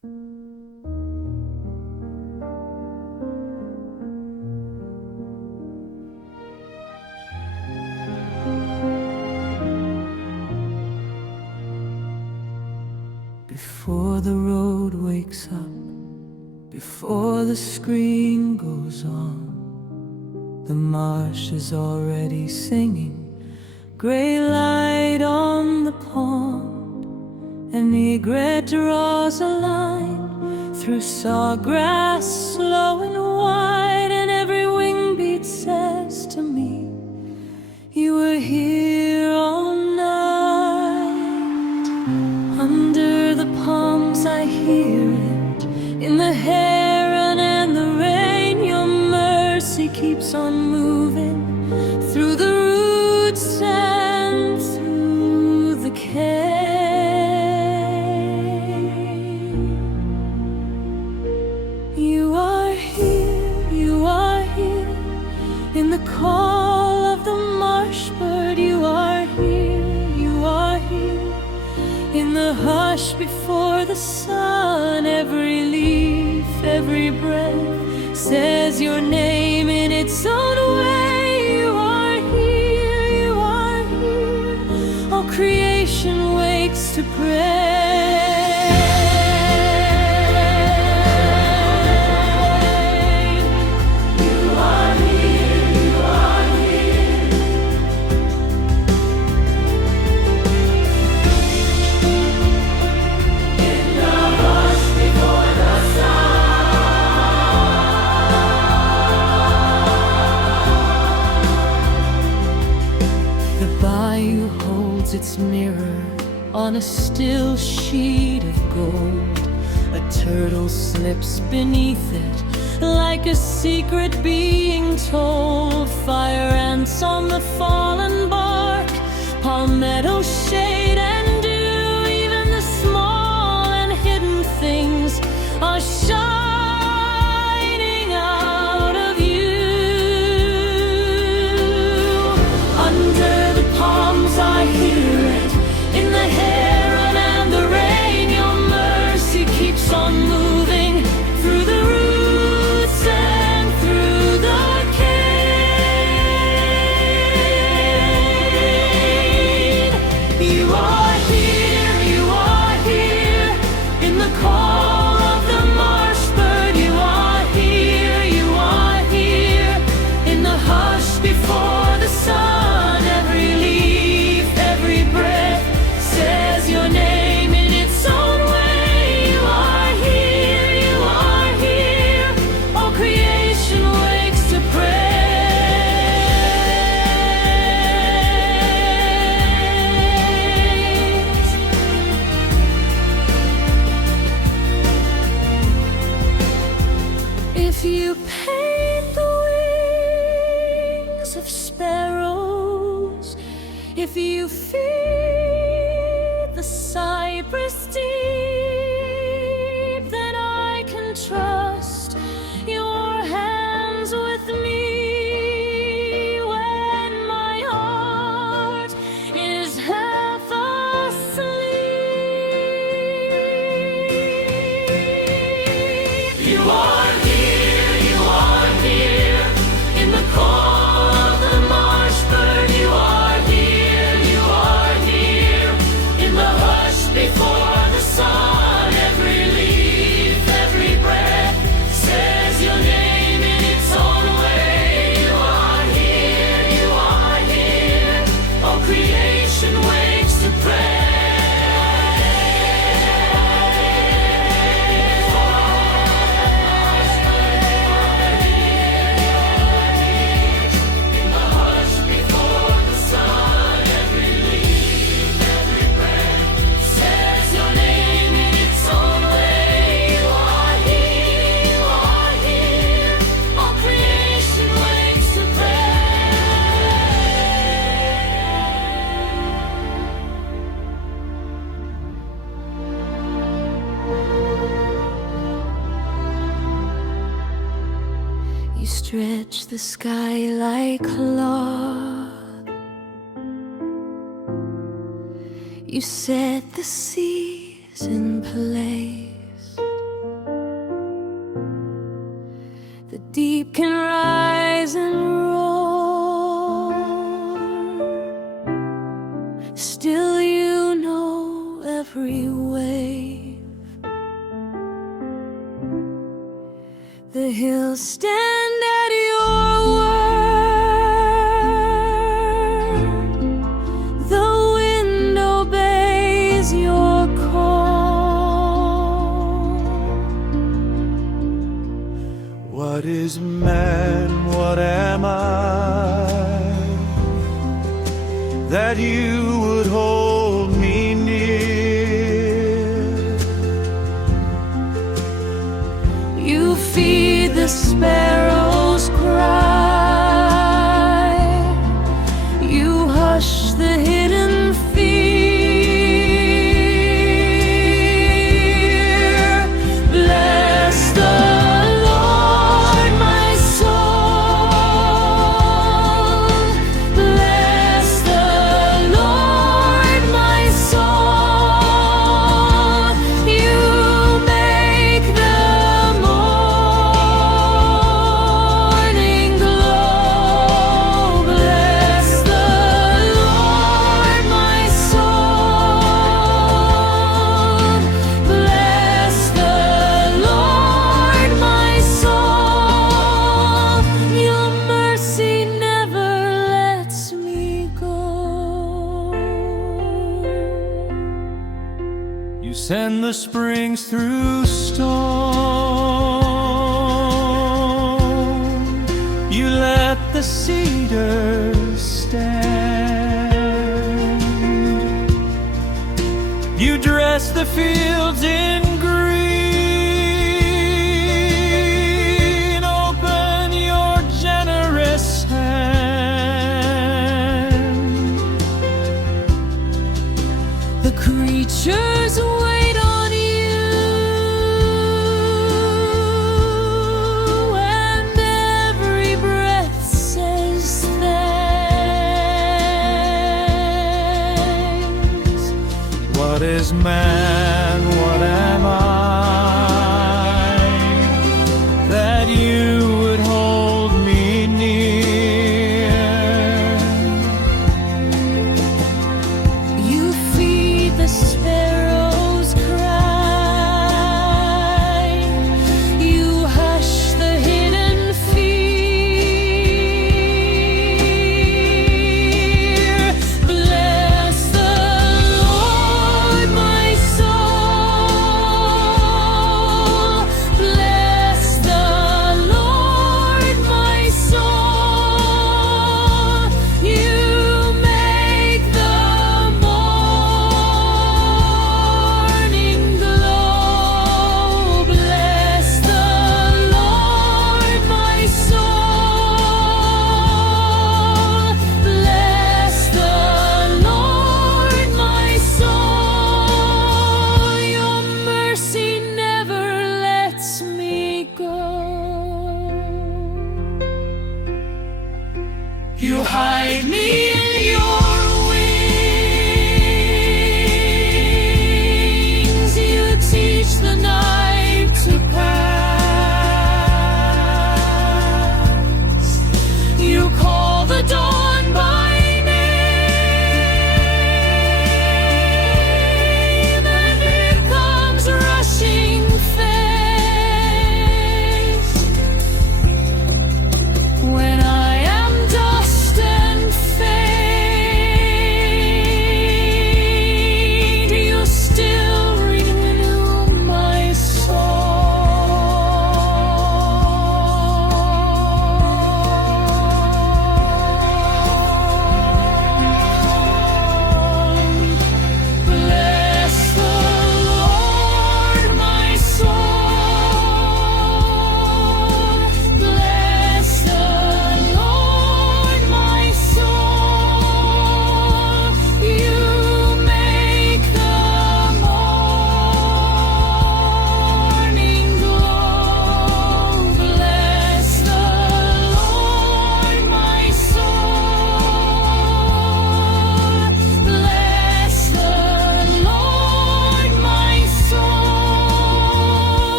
Before the road wakes up, before the screen goes on, the marsh is already singing, gray light on the pond. An egret draws a line through sawgrass slow and wide, and every wing beat says to me, you were here all night. Under the palms I hear it, in the heron and the rain, your mercy keeps on moving through the roots and through the cave. You are here, in the call of the marsh bird. You are here, in the hush before the sun. Every leaf, every breath says your name in its own way. You are here, all creation wakes to pray. Its mirror on a still sheet of gold. A turtle slips beneath it like a secret being told. Fire ants on the fallen bark, palmetto shade and dew. Even the small and hidden things are shining out of you. Under the palms I hear it, in the heron and the rain. Your mercy keeps on moving through the roots and through the cane. You are here, in the call of the marsh bird. You are here, in the hush before the sun. Every leaf, every breath says your name in its own way. You are here, all creation wakes to praise. If you paint the wings of sparrows, if you feed the cypress deep, then I can trust your hands with me when my heart is half asleep. You are here, in the call of the marsh bird. You are here, in the hush before the sun. Every leaf, every breath says your name in its own way. You are here, all creation wakes to praise. You stretch the sky like cloth. You set the seas in place. can rise and roar, still you know every wave. The hills stand at your word, the wind obeys your call. What is man, what am I, that you would hold me near? You feed the sparrows' cry, you hush the hidden fear. Bless the Lord, my soul. Bless the Lord, my soul. You make the morning glow. Bless the Lord, my soul. Bless the Lord, my soul. Your mercy never lets me go. You send the springs through storm, you let the cedars stand, you dress the fields in green, open your generous hand. The creatures wait on you, and every breath says thanks. What is man, what am I,